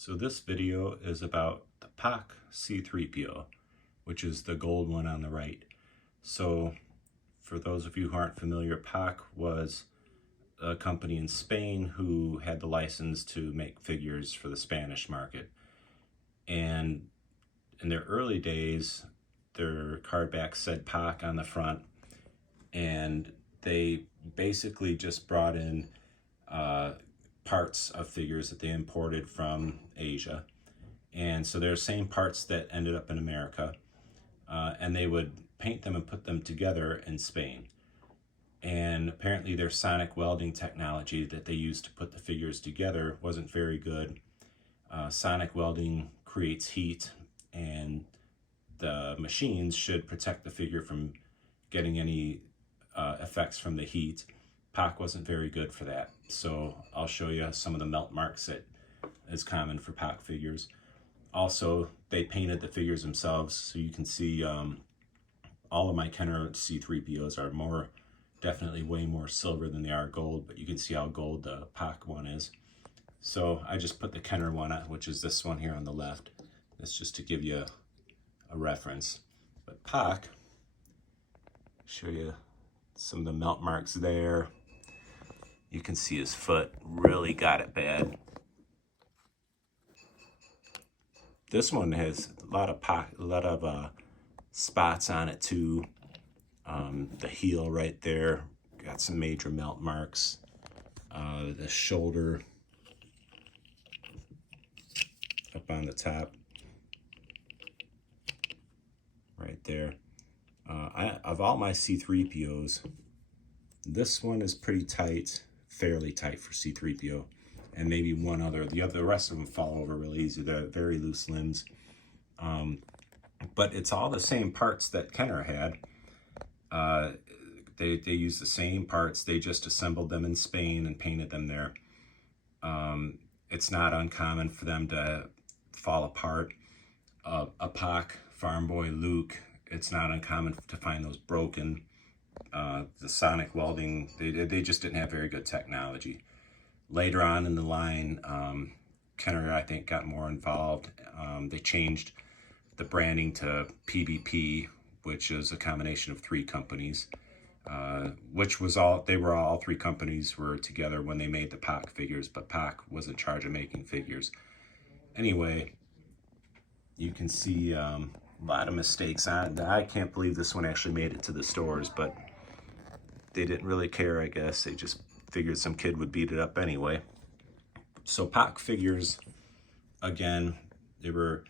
So this video is about the Poch C-3PO, which is the gold one on the right. So for those of you who aren't familiar, Poch was a company in Spain who had the license to make figures for the Spanish market. And in their early days, their card back said Poch on the front, and they basically just brought in parts of figures that they imported from Asia. And so they're the same parts that ended up in America, and they would paint them and put them together in Spain. And apparently their sonic welding technology that they used to put the figures together wasn't very good. Sonic welding creates heat, and the machines should protect the figure from getting any effects from the heat. Poch wasn't very good for that. So I'll show you some of the melt marks that is common for Poch figures. Also, they painted the figures themselves, so you can see all of my Kenner C-3POs are definitely way more silver than they are gold, but you can see how gold the Poch one is. So I just put the Kenner one on, which is this one here on the left. That's just to give you a reference. But Poch, show you some of the melt marks there. You can see his foot really got it bad. This one has a lot of spots on it too. The heel right there got some major melt marks. The shoulder up on the top, right there. Of all my C-3POs, this one is pretty tight, fairly tight for C-3PO, and maybe one other. The rest of them fall over really easy. They're very loose limbs. But it's all the same parts that Kenner had. They use the same parts. They just assembled them in Spain and painted them there. It's not uncommon for them to fall apart. A Poch Farm Boy Luke, it's not uncommon to find those broken. The sonic welding, they just didn't have very good technology. Later on in the line, Kenner, I think, got more involved. They changed the branding to PBP, which is a combination of three companies, all three companies were together when they made the Poch figures, but Poch was in charge of making figures. Anyway, you can see a lot of mistakes on it. I can't believe this one actually made it to the stores, but they didn't really care, I guess. They just figured some kid would beat it up anyway. So Poch figures, again, they were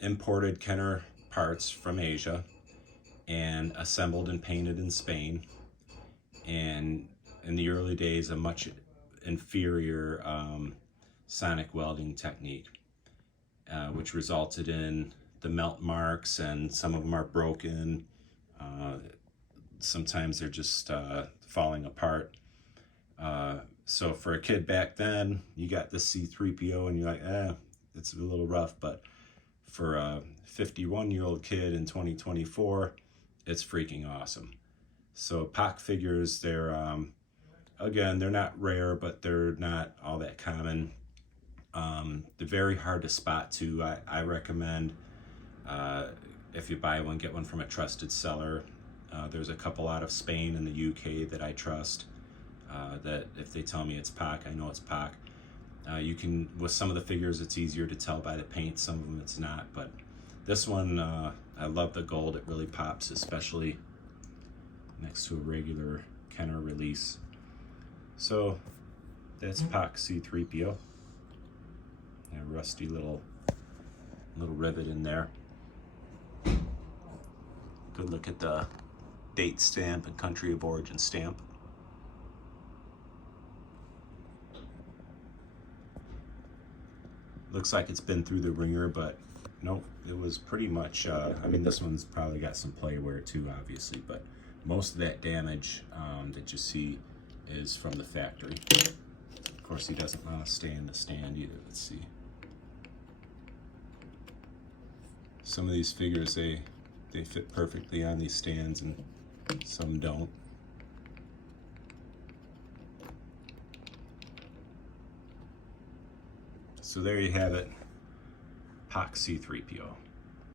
imported Kenner parts from Asia and assembled and painted in Spain. And in the early days, a much inferior sonic welding technique, which resulted in the melt marks, and some of them are broken. Sometimes they're just falling apart. So for a kid back then, you got the C-3PO and you're like, it's a little rough, but for a 51-year-old kid in 2024, it's freaking awesome. So Poch figures, they're, again, they're not rare, but they're not all that common. They're very hard to spot too. I recommend, if you buy one, get one from a trusted seller. There's a couple out of Spain and the UK that I trust, that if they tell me it's Poch, I know it's Poch. You can, with some of the figures, it's easier to tell by the paint. Some of them it's not, but this one, I love the gold. It really pops, especially next to a regular Kenner release. So that's Poch C-3PO. A rusty little rivet in there. Good look at the date stamp and country of origin stamp. Looks like it's been through the ringer, but nope, it was pretty much, I mean, this one's probably got some play wear too, obviously, but most of that damage that you see is from the factory. Of course, he doesn't want to stay in the stand either. Let's see. Some of these figures, they fit perfectly on these stands, and some don't. So there you have it. Poch C-3PO.